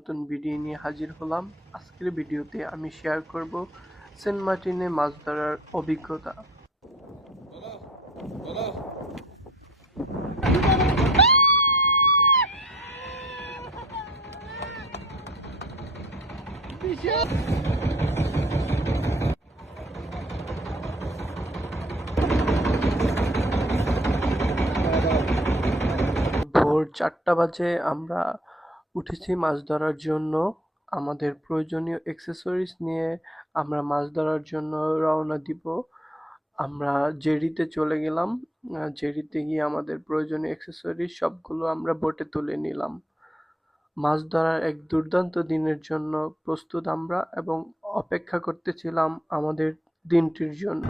নতুন ভিডিও নিয়ে হাজির হলাম। আজকের ভিডিওতে আমি শেয়ার করব সেন্ট মার্টিনে মাছ ধরার অভিজ্ঞতা। ভোর 4টা বাজে আমরা উঠেছি মাছ ধরার জন্য। আমাদের প্রয়োজনীয় অ্যাক্সেসরিজ নিয়ে আমরা মাছ ধরার জন্য রওনা দিব। আমরা জেরিতে চলে গেলাম। জেরিতে গিয়ে আমাদের প্রয়োজনীয় অ্যাক্সেসরিজ সবগুলো আমরা বোটে তুলে নিলাম। মাছ ধরার এক দুর্দান্ত দিনের জন্য প্রস্তুত আমরা এবং অপেক্ষা করতেছিলাম আমাদের দিনটির জন্য।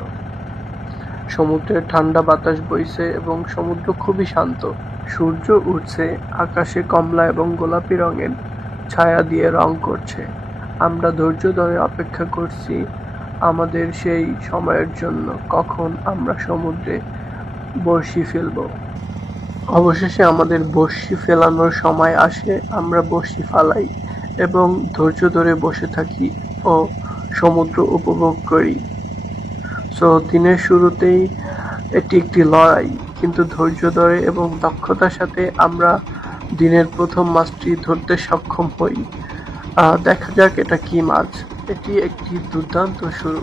সমুদ্রের ঠান্ডা বাতাস বইছে এবং সমুদ্র খুবই শান্ত। সূর্য উঠছে, আকাশে কমলা এবং গোলাপি রঙের ছায়া দিয়ে রং করছে। আমরা ধৈর্য ধরে অপেক্ষা করছি আমাদের সেই সময়ের জন্য, কখন আমরা সমুদ্রে বড়শি ফেলব। অবশেষে আমাদের বড়শি ফেলানোর সময় আসে। আমরা বড়শি ফালাই এবং ধৈর্য ধরে বসে থাকি ও সমুদ্র উপভোগ করি। দিনের শুরুতেই এটি একটি লড়াই, কিন্তু ধৈর্য ধরে এবং দক্ষতার সাথে আমরা দিনের প্রথম মাছটি ধরতে সক্ষম হই। দেখা যাক এটা কি মাছ। এটি একটি দুর্দান্ত শুরু।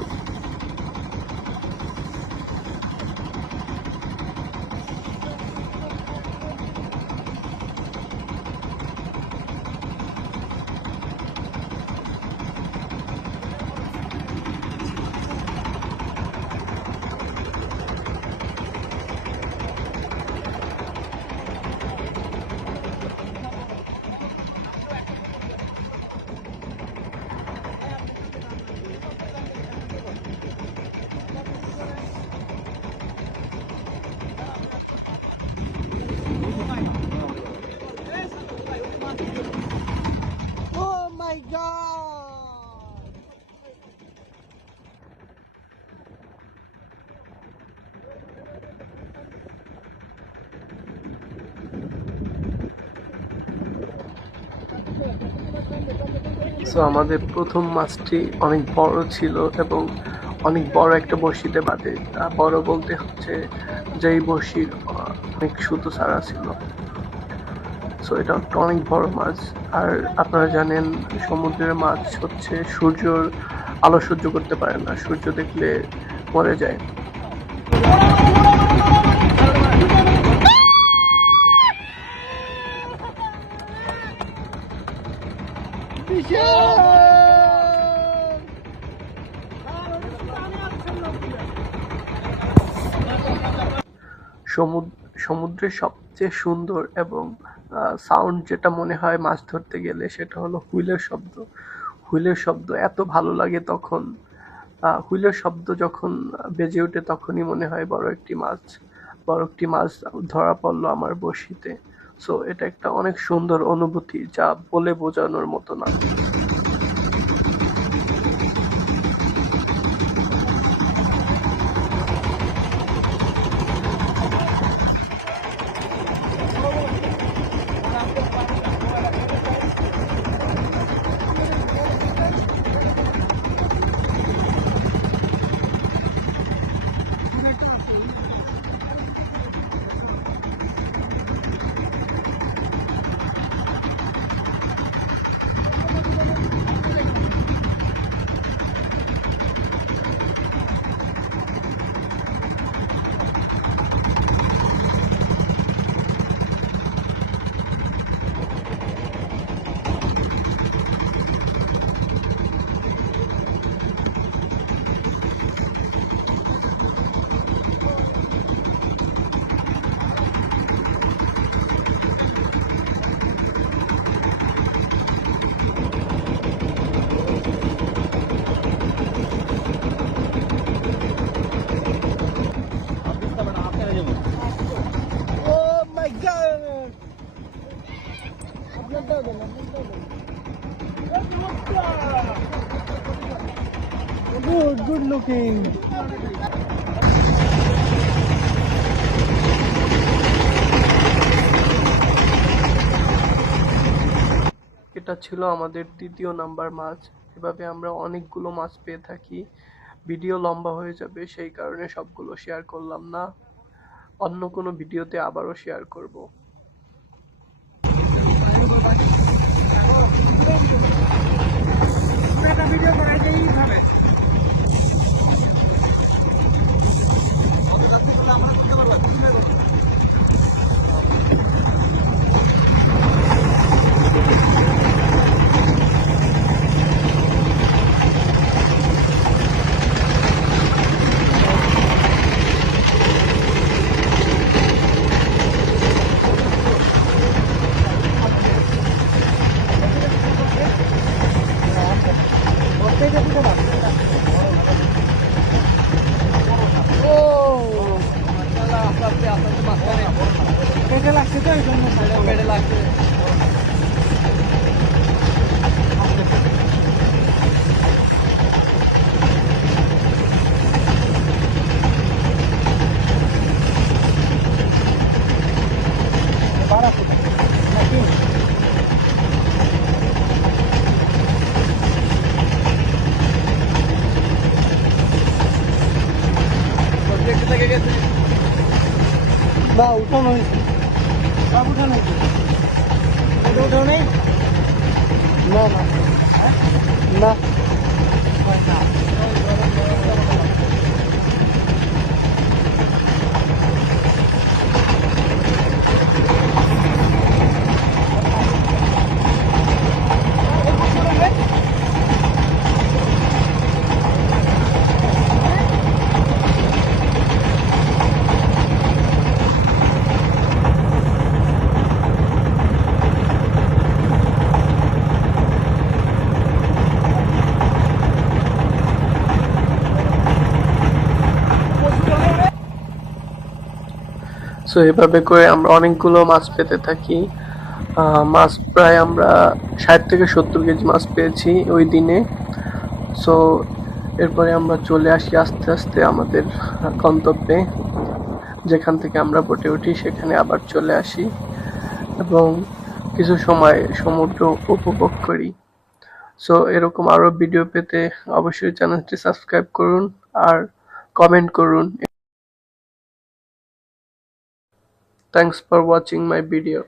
Oh my God! আমাদের প্রথম মাছটি অনেক বড় ছিল এবং অনেক বড় একটা বড়শিতে বাঁধে। বড় বলতে হচ্ছে যেই বড়শির অনেক সুতো ছাড়া ছিল। এটা একটা অনেক বড় মাছ। আর আপনারা জানেন সমুদ্রের মাছ হচ্ছে সূর্যর আলো সহ্য করতে পারে না, সূর্য দেখলে মরে যায়। সমুদ্রের সবচেয়ে সুন্দর এবং সাউন্ড যেটা মনে হয় মাছ ধরতে গেলে সেটা হলো হুইলের শব্দ। হুইলের শব্দ এত ভালো লাগে তখন। হুইলের শব্দ যখন বেজে ওঠে তখনই মনে হয় বড় একটি মাছ ধরা পড়লো আমার বড়শিতে। এটা একটা অনেক সুন্দর অনুভূতি যা বলে বোঝানোর মতো না। Good looking. এটা ছিল আমাদের ৩য় নাম্বার মাছ। এভাবে আমরা অনেকগুলো মাছ পেয়ে থাকি। ভিডিও লম্বা হয়ে যাবে, সেই কারণে সবগুলো শেয়ার করলাম না। অন্য কোনো ভিডিওতে আবারও শেয়ার করব। পেটে লাগছে তো এই জন্য পেটে লাগছে। বা উঠানো হয়েছে, সব উঠানো হয়েছে, এটা উঠানো নেই। না না না সো এভাবে করে আমরা অনেকগুলো মাছ পেতে থাকি। মাছ প্রায় আমরা 60 থেকে 70 কেজি মাছ পেয়েছি ওই দিনে। সো এরপরে আমরা চলে আসি আস্তে আস্তে আমাদের গন্তব্যে। যেখান থেকে আমরা বোটে উঠি সেখানে আবার চলে আসি এবং কিছু সময় সমুদ্র উপভোগ করি। সো এরকম আরো ভিডিও পেতে অবশ্যই চ্যানেলটি সাবস্ক্রাইব করুন আর কমেন্ট করুন। Thanks for watching my video.